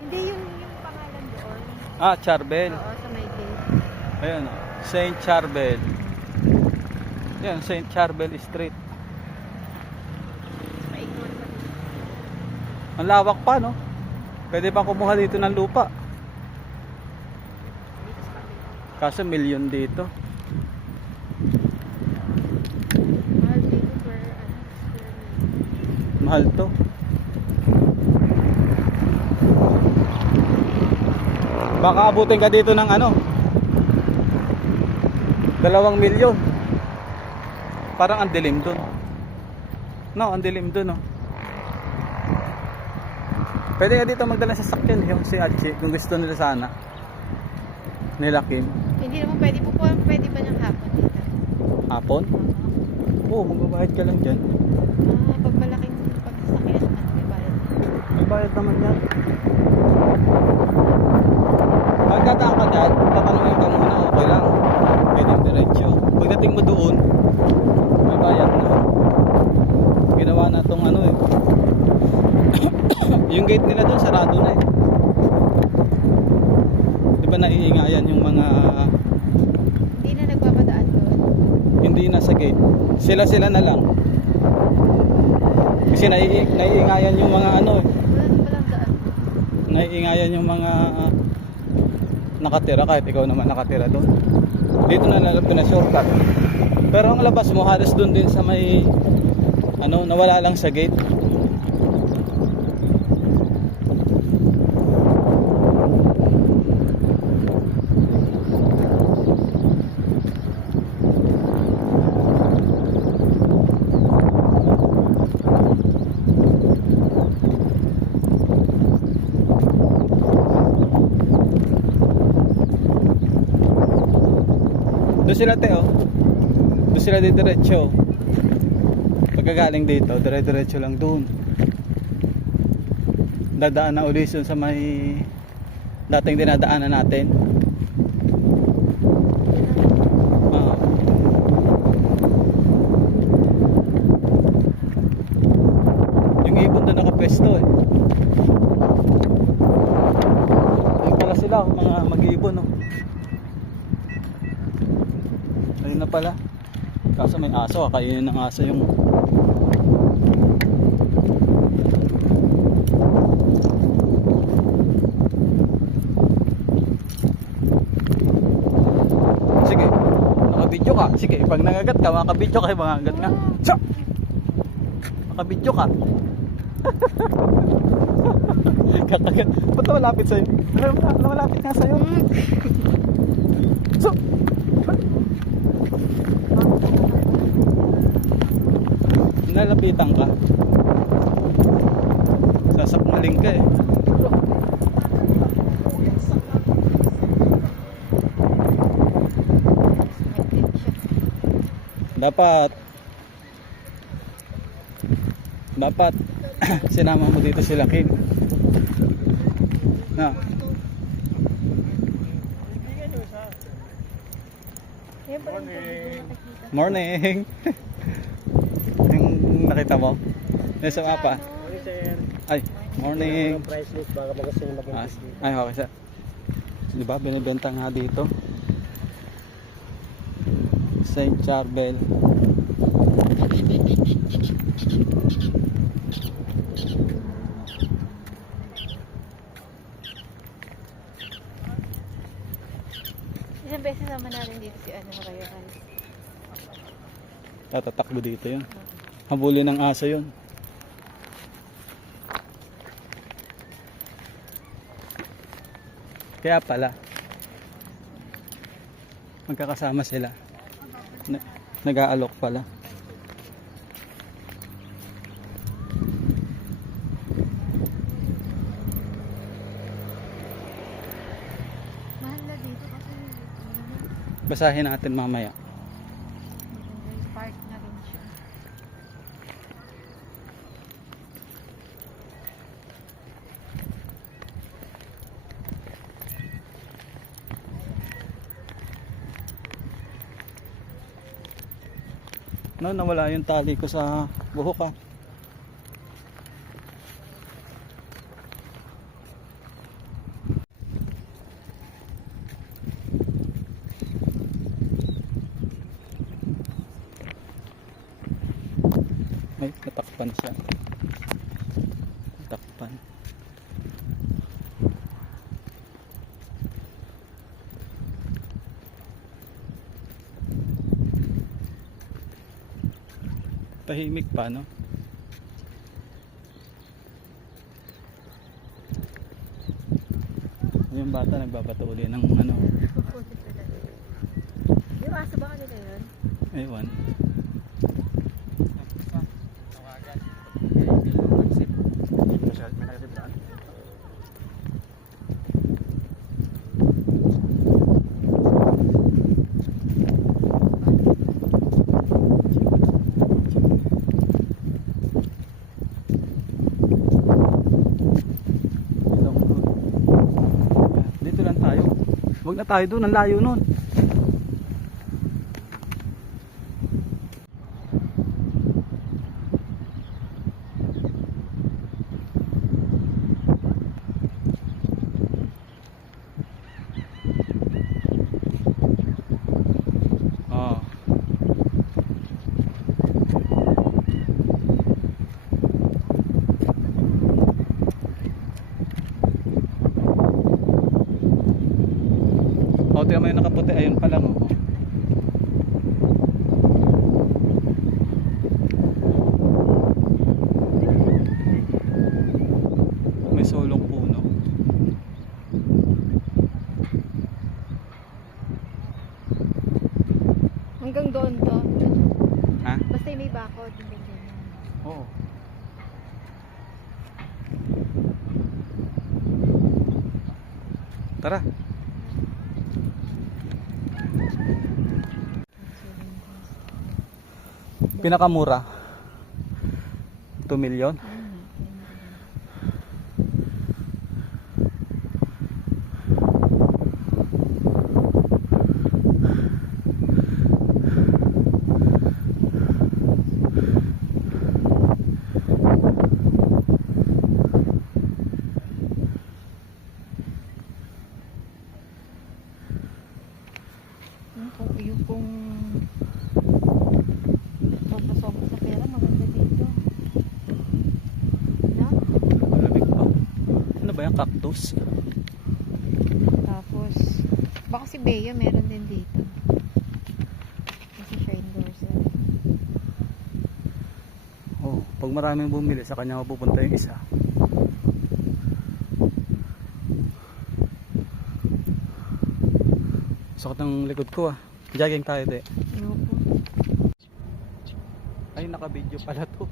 Hindi yung pangalan doon. Ah, Charbel. Oo, sa may gate. Ayan, oh. Saint Charbel. Yan, Saint Charbel Street. Paikot pa dito. Ang lawak pa, no? Pwede pa kumuha dito ng lupa. Dito sa kabila. Kaso milyon dito. Mahal dito per square meter. Mahal to. Baka abutin ka dito ng ano, 2 milyon. Parang ang dilim dun. No, ang dilim dun, no. Pwede ka dito magdala sa sasakyan yung si Achi kung gusto nila sana. Nila Kim. Hindi naman pwede po, pwede ba niyang hapon dito? Hapon? Oo, magbabayad ka lang dyan. Ah, pag malaking pagsasakyan, ano, may bayad. May bayad naman yan. Pagdataan ka dyan, tatanungin ka muna, okay lang. Pwede yung diretso. Pagdating mo doon, may bayad na. Ginawa na tong ano eh. Yung gate nila doon, sarado na eh. Di ba naiingayan yung mga Hindi na nagpapadaan doon. hindi na sa gate? Sila na lang. Kasi naiingayan yung mga ano eh. Wala na palang daan. Naiingayan yung mga nakatira kahit ikaw naman nakatira doon. Dito na lang pinashortcut. Pero ang labas mo halos doon din sa may ano, nawala lang sa gate. Doon sila Teo. Doon sila diretso. Pagkagaling dito, diretso lang doon. Dadaan na ulit sa may dating dinadaanan natin. Ah. Yung ibon doon nakapwesto eh. Ayun pala sila, mga mag-ibon no. Ayun na pala. Kaso may aso, kakainin ng aso yung sige, nakabidyo ka. Sige, pag nangagat ka, makabidyo ka, mangagat nga. So, makabidyo ka. Kakagat. Ba't na malapit sa'yo? Malapit nga sa'yo. So, nalapitan ka. Sasakmaling ka eh. Dapat sinama mo dito sila Kim. Na. Morning. Yung nakita mo? Nasa mapa. Ay, morning. Ay, okay sir. Di ba binibenta nga dito? Saint Charbel. Isang beses naman natin dito si ano kayo. Tatatakbo dito yun. Habulin ng aso yun. Kaya pala magkakasama sila. Nag-aalok pala. Mahal na dito kasi Basahin natin mamaya. park na rin siya. No, nawala yung tali ko sa buhok ah. Ay, natakpan siya. Natakpan. Tahimik pa, no? Yung bata nagbabato uli ng ano. Yung aso ba kanila yun? Ewan. Dito lang tayo. Huwag na tayo doon, ang layo nun. Oh. Oh, tingnan mo yung nakaputi. Ayun pa lang, oh. May sulong puno. Hanggang doon to. Ha? Basta yung may bakod. Hindi ganyan. Oo. Tara. Pinakamura 2 million. Yung kung sobra-sobra sa pera, maganda dito. No? Malamig pa. Ano ba yung cactus? Tapos, baka si Bea meron din dito. Kasi siya endorser. Oh, pag maraming bumili sa kanya mapupunta yung isa. Sakit ng likod ko ah. Jogging tayo, te. Ayoko. Ay, naka-video pala to.